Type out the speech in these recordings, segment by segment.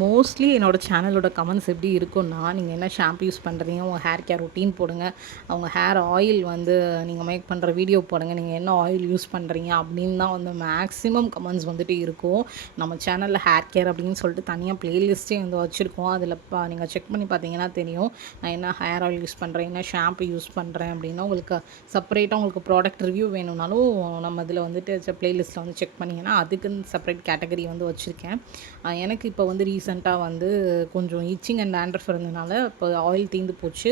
Mostly என்னோட சேனலோட comments எப்படி இருக்கும்னா, நீங்க என்ன ஷாம்பு யூஸ் பண்றீங்க? உங்க ஹேர் கேர் ரொட்டீன் போடுங்க. அவங்க ஹேர் ஆயில் வந்து நீங்க மேக் பண்ற வீடியோ போடுங்க. நீங்க என்ன ஆயில் யூஸ் பண்றீங்க? அப்படின்னு தான் வந்து மேக்ஸிமம் கமெண்ட்ஸ் வந்துட்டு இருக்கும். நம்ம சேனல்ல ஹேர் கேர் அப்படின்னு சொல்லிட்டு தனியா பிளேலிஸ்ட்டே வந்து வச்சிருக்கோம். அதில நீங்க செக் பண்ணி பார்த்தீங்கன்னா தெரியும். நான் என்ன ஹேர் ஆயில் யூஸ் பண்றேன், என்ன ஷாம்பு யூஸ் பண்றேன் அப்படின்னா, உங்களுக்கு செப்பரேட்டா உங்களுக்கு ப்ராடக்ட் ரிவ்யூ வேணும்னாலும் நம்ம இதில வந்துட்டு பிளேலிஸ்ட்டில வந்து செக் பண்ணீங்கன்னா, அதுக்குன்னு செப்பரேட் கேட்டகரி வந்து வச்சிருக்கேன். எனக்கு இப்போ வந்து ரீசெண்டாக வந்து கொஞ்சம் இச்சிங் அண்ட் டேண்ட்ரஃப் இருந்ததுனால இப்போ ஆயில் தீர்ந்து போச்சு.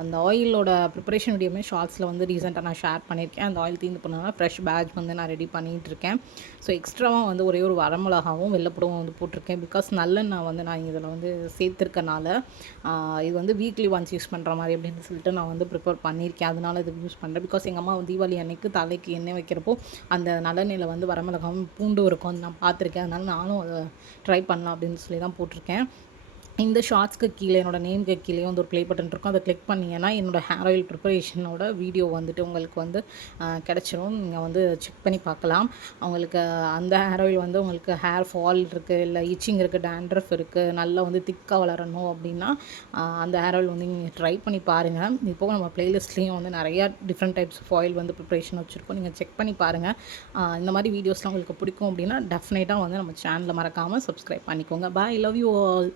அந்த ஆயிலோட ப்ரிப்பரேஷன் வீடியோவுமே ஷார்ட்ஸில் வந்து ரீசெண்டாக நான் ஷேர் பண்ணியிருக்கேன். அந்த ஆயில் தீர்ந்து போனதுனால ஃப்ரெஷ் பேட்ச் வந்து நான் ரெடி பண்ணிகிட்ருக்கேன். ஸோ எக்ஸ்ட்ராவாக வந்து ஒரே ஒரு வரமிளகாவும் வெள்ளைப்பூடும் வந்து போட்டிருக்கேன். பிகாஸ் நல்லெண்ணெய் வந்து நான் இதில் வந்து சேர்த்துருக்கனால இது வந்து வீக்லி ஒன்ஸ் யூஸ் பண்ணுற மாதிரி அப்படின்னு சொல்லிட்டு நான் வந்து ப்ரிப்பேர் பண்ணியிருக்கேன். அதனால இது யூஸ் பண்ணுறேன். பிகாஸ் எங்கள் அம்மா தீபாவளி அன்னைக்கு தலைக்கு எண்ணெய் வைக்கிறப்போ அந்த நல்லெண்ணெயில் வந்து வரமிளகாவும் பூண்டும் இருக்கும். அது நான் பார்த்துருக்கேன். அதனால நானும் அதை ட்ரை பண்ணலாம் அப்படின்னு சொல்லி தான் போட்டிருக்கேன். இந்த ஷார்ட்ஸ்க்கு கீழே என்னோட நேம்க்கு கீழேயே வந்து ஒரு ப்ளே பட்டன் இருக்கும். அதை கிளிக் பண்ணிங்கன்னா என்னோட ஹேர் ஆயில் ப்ரிப்பரேஷனோட வீடியோ வந்துட்டு உங்களுக்கு வந்து கிடச்சிரும். நீங்கள் வந்து செக் பண்ணி பார்க்கலாம். அவங்களுக்கு அந்த ஹேர் ஆயில் வந்து உங்களுக்கு ஹேர் ஃபால் இருக்குது, இல்லை இச்சிங் இருக்குது, டேண்ட்ரஃப் இருக்குது, நல்லா வந்து திக்காக வளரணும் அப்படின்னா அந்த ஹேர் ஆயில் வந்து நீங்கள் ட்ரை பண்ணி பாருங்கள். இப்போது நம்ம ப்ளேலிஸ்ட்லேயும் வந்து நிறையா டிஃப்ரெண்ட் டைப்ஸ் ஆஃப் ஆயில் வந்து ப்ரிப்பரேஷன் வச்சுருக்கோம். நீங்கள் செக் பண்ணி பாருங்கள். இந்த மாதிரி வீடியோஸ்லாம் உங்களுக்கு பிடிக்கும் அப்படின்னா டெஃபினட்டாக வந்து நம்ம சேனலை மறக்காமல் சப்ஸ்கிரைப் பண்ணிக்கோங்க. பாய், லவ் யூ ஆல்.